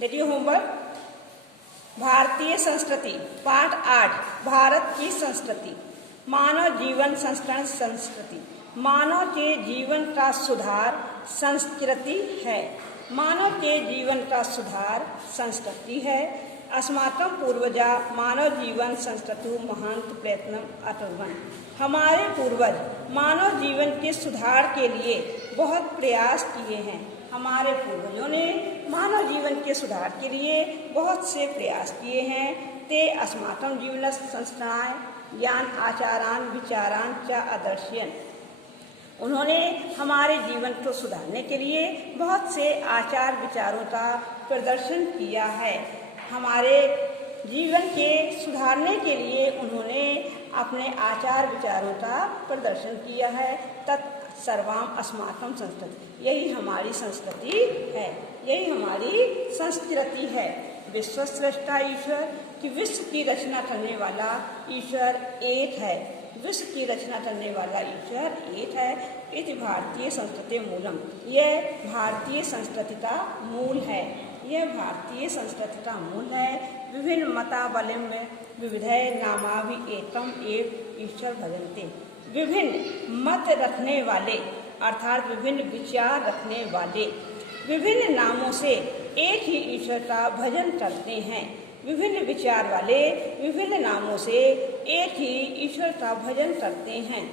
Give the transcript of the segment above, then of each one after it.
देखिए होमवर्क। भारतीय संस्कृति पाठ 8 भारत की संस्कृति। मानव जीवन संस्करण संस्कृति। मानव के जीवन का सुधार संस्कृति है। मानव के जीवन का सुधार संस्कृति है। अस्माकं पूर्वजा मानव जीवन संस्कृति महांत प्रयत्न अकुर्वन्। हमारे पूर्वज मानव जीवन के सुधार के लिए बहुत प्रयास किए हैं। हमारे पूर्वजों ने मानव जीवन के सुधार के लिए बहुत से प्रयास किए हैं। ते अस्माकं जीवन संस्करणाय यान आचारान विचारान च आदर्शयन्। उन्होंने हमारे जीवन को सुधारने के लिए बहुत से आचार विचारों का प्रदर्शन किया है। हमारे जीवन के सुधारने के लिए उन्होंने अपने आचार विचारों का प्रदर्शन किया है। तत्सर्वाम अस्माकं संस्कृति। यही हमारी संस्कृति है, यही हमारी संस्कृति है। विश्व स्रष्टा ईश्वर कि विश्व की रचना करने वाला ईश्वर एक है। विश्व की रचना करने वाला ईश्वर एक है। इति भारतीय संस्कृति मूलम। यह भारतीय संस्कृति का मूल है। यह भारतीय संस्कृति का मूल है। विभिन्न मतावलिं में विविधय नामाभि एकम एव ईश्वर भजन्ते। विभिन्न मत रखने वाले अर्थात विभिन्न विचार रखने वाले विभिन्न नामों से एक ही ईश्वर का भजन करते हैं। विभिन्न विचार वाले विभिन्न नामों से एक ही ईश्वर का भजन करते हैं।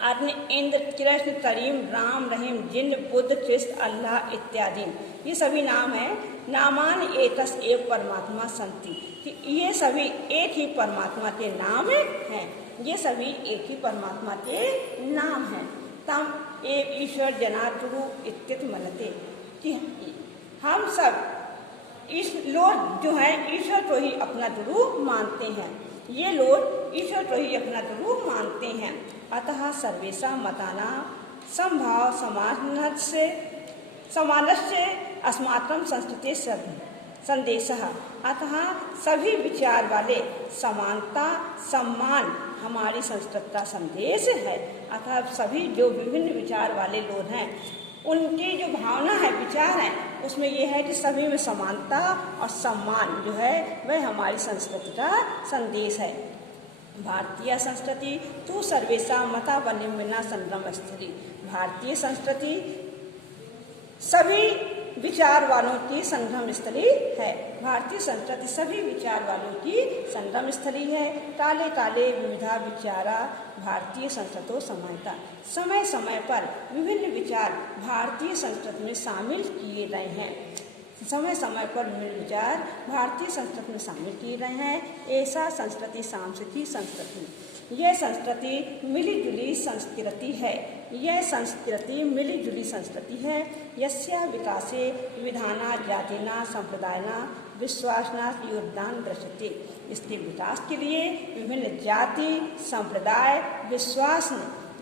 आदि इंद्र कृष्ण करीम राम रहीम जिन्न बुद्ध कृष्ण अल्लाह इत्यादि ये सभी नाम हैं। नामान एकस एव परमात्मा संति कि ये सभी एक ही परमात्मा के नाम हैं। ये सभी एक ही परमात्मा के नाम हैं। तम एव ईश्वर जनार्दनु इत्यत मनते कि हम सब इस लोग जो हैं ईश्वर को ही अपना गुरु मानते हैं। ये लोग ईश्वर को ही अपना गुरु मानते हैं। अतः सर्वेषां मतानां समभाव समानस्य अस्माकं संस्कृते संदेशः। अतः सभी विचार वाले समानता सम्मान हमारी संस्कृति का संदेश है। अतः सभी जो विभिन्न विचार वाले लोग हैं उनकी जो भावना है विचार है उसमें यह है कि सभी में समानता और सम्मान जो है वह हमारी संस्कृति का संदेश है। भारतीय संस्कृति तू सर्वेषां मतावलिं विना संभ्रम स्थिति। भारतीय संस्कृति सभी विचार वालों की संगम स्थली है। भारतीय संस्कृति सभी विचार वालों की संगम स्थली है। काले काले विविधा विचारा भारतीय संस्कृतो समाहिता। समय समय पर विभिन्न विचार भारतीय संस्कृति में शामिल किए गए हैं। समय समय पर विभिन्न विचार भारतीय संस्कृति में शामिल किए गए हैं। ऐसा संस्कृति सांस्कृतिक संस्कृति। यह संस्कृति मिली जुली संस्कृति है। यह संस्कृति मिली जुली संस्कृति है। यस्या विकासे विधाना जातिना संप्रदायना विश्वासना योगदान दृश्यते। इसके विकास के लिए विभिन्न जाति संप्रदाय विश्वास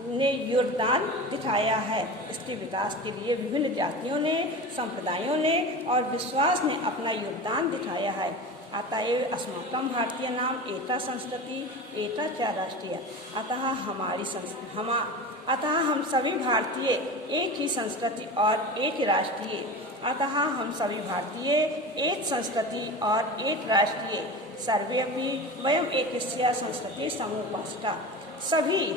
ने योगदान दिखाया है। इसके विकास के लिए विभिन्न जातियों ने संप्रदायों ने और विश्वास ने अपना योगदान दिखाया है। अतएव अस्माकं भारतीय नाम एता संस्कृति एता च राष्ट्रीय। अतः हम सभी भारतीय एक ही संस्कृति और एक राष्ट्रीय। अतः हम सभी भारतीय एक संस्कृति और एक राष्ट्रीय। सर्वेपि वयम एकस्य संस्कृति समुपासका।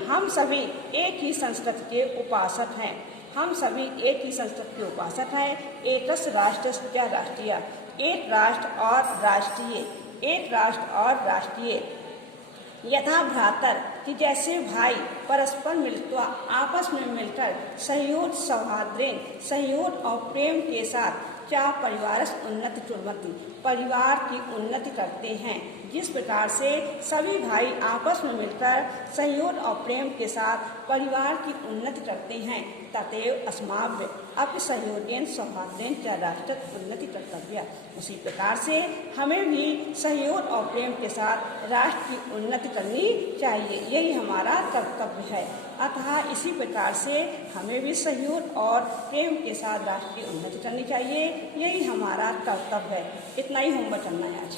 हम सभी एक ही संस्कृति के उपासक हैं। हम सभी एक ही संस्कृति के उपासक हैं। एकस राष्ट्रस्य राष्ट्रीय। एक राष्ट्र और राष्ट्रीय। एक राष्ट्र और राष्ट्रीय। यथा भ्रातर कि जैसे भाई परस्पर मिलकर आपस में मिलकर सहयोग सौहार्देन सहयोग और प्रेम के साथ क्या परिवार उन्नति कुर्वन्ति परिवार की उन्नति करते हैं। जिस प्रकार से सभी भाई आपस में मिलकर सहयोग और प्रेम के साथ परिवार की उन्नति करते हैं तथैव अस्माभ्य अपि सहयोगेन सौहार्देन च राष्ट्र उन्नति कर्तव्य। उसी प्रकार से हमें भी सहयोग और प्रेम के साथ राष्ट्र की उन्नति करनी चाहिए। यही हमारा कर्तव्य है। अतः इसी प्रकार से हमें भी सहयोग और प्रेम के साथ राष्ट्र की उन्नति करनी चाहिए। यही हमारा कर्तव्य है। इतना ही होमवर्क करना है आज।